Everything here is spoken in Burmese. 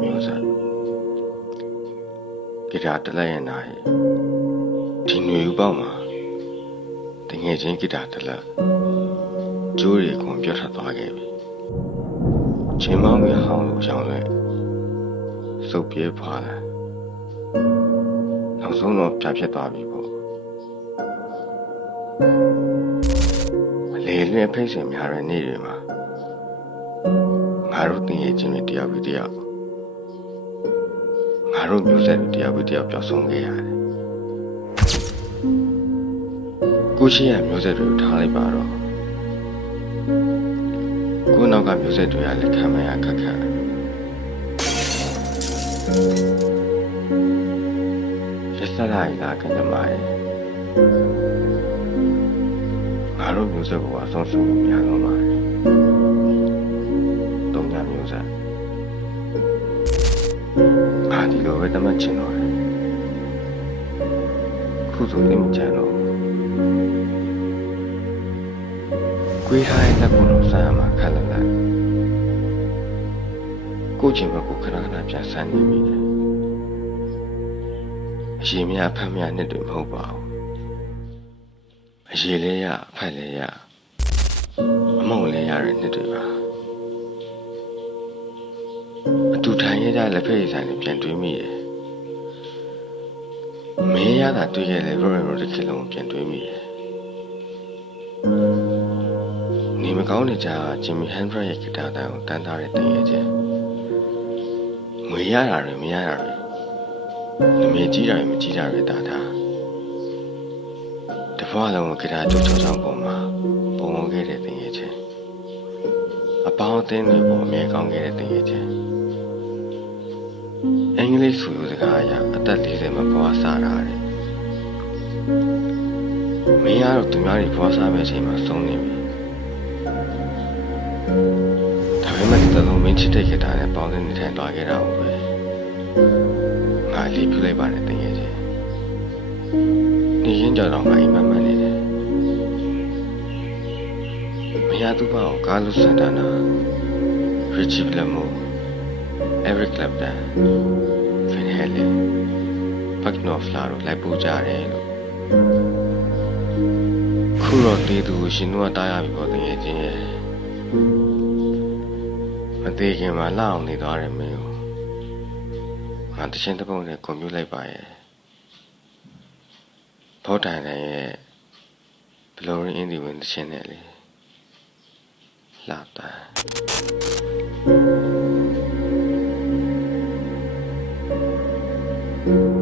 မျိုးဆက်ဂီတာတစ်လက်ရဲ့နာရီဒီຫນွေဥပေါက်မှာတငယ်ချင်းဂီတာတစ်လက်ကျိုးရီကွန်ပြတ်ထသွားခဲ့ပြီချင်းမောင်းကြီးဟောင်းလို့ရောင်းလဲစုပ်ပြေးဖွာလာနောက်ဆုံးတော့ပြဖြစ်သွားပြီပေါ့အလေနဲ့ဖိတ်စင်များတဲ့နေ့တွေမှာငါတို့တင်ရဲ့ချင်းတွေတယောက်ပြီးတယောက် ငါတို့မျိုးဆက်တွေတယောက်ပြီးတယောက်ပျောက်ဆုံးခဲ့ရတယ်ကိုရှိရမျိုးဆက်တွေကိုထားလိုက်ပါတော့ကိုနောက်ကမျိုးဆက်တွေကလည်းခံမရခက်ခက်ရစလာရီလာခင်ကြမှာရဲ့ငါတို့မျိုးဆက်ကအဆုံးရှုံးမှုများလုံးပါတယ်တုံညာမျိုးဆက်အာ ဒီလိုပဲတမတ်ချင်တော့တယ်ခုဆိုလည်းမကြမ်းတော့ဘူးကွေးထားတဲ့လက်ကိုတော့ဆမ်းရမှာခက်လက်လက်ကိုယ့်ချင်းဘက်ကိုခဏခဏပြန်ဆန်းနေမိတယ်အရင်မြအဖက်မြနှစ်တွေမဟုတ်ပါဘူးအရင်လေးရအဖက်လေးရအမုံလေးရတဲ့နှစ်တွေပါ ရကြလက်ဖက်ရည်ဆိုင်နဲ့ပြန်တွေးမိတယ်မင်းရတာတွေ့ခဲ့လေရိုရိုတစ်ခေတ်လုံးပြန်တွေးမိတယ်နေမကောင်းနေကြဂျင်မီဟန်ဒရက်ရဲ့ဂီတာတန်ကိုတန်းထားတဲ့တင်ရဲ့ချင်းငွေရတာတွေမရတာတွေနမေကြီးတာတွေမကြီးတာတွေတာတာတဖွာလုံးကိုဂီတာကြိုးချောချောင်းပုံမှာပုံဝင်ခဲ့တဲ့တင်ရဲ့ချင်းအပေါင်းအသင်းတွေပေါ်အမြဲကောင်းခဲ့တဲ့တင်ရဲ့ချင်းအ င်္ဂလိပ်ဆိုလိုစကားအရအသက်40မှာဘွားစားတာတဲ့မင်းကတော့သူများတွေဘွားစားမဲ့အချိန်မှာဆုံးနေပြီဒါပေမဲ့ဒီလိုမင်းချစ်တဲ့ခေတ္တနဲ့ပေါင်းစင်းနေထိုင်သွားခဲ့တာဟုတ်ပဲငါလေးပြလိုက်ပါတယ်တင်ရဲ့ချင်းနေရင်ကြောင်တော့ငါအိမ်မက်မက်နေတယ်မရသူပါကိုကားလို့စန်တာနာရီချီပလမို Eric Clapton Van Halen Mark Knopfler တို့လိုက်ပို့ကြတယ်လို့ခုတော့တေးသူကိုရှင်တို့ကတားရပြီပေါ့တကယ်ချင်းရဲ့မသေးခင်မှာလှအောင်နေသွားတယ်မင်းကိုငါတချင်းတစ်ပုံနဲ့ကွန်ပျူလိုက်ပါရဲ့ဖောက်တိုင်တိုင်းရဲ့ Blurring in the Wind တချင်းနဲ့လေလှတာ Thank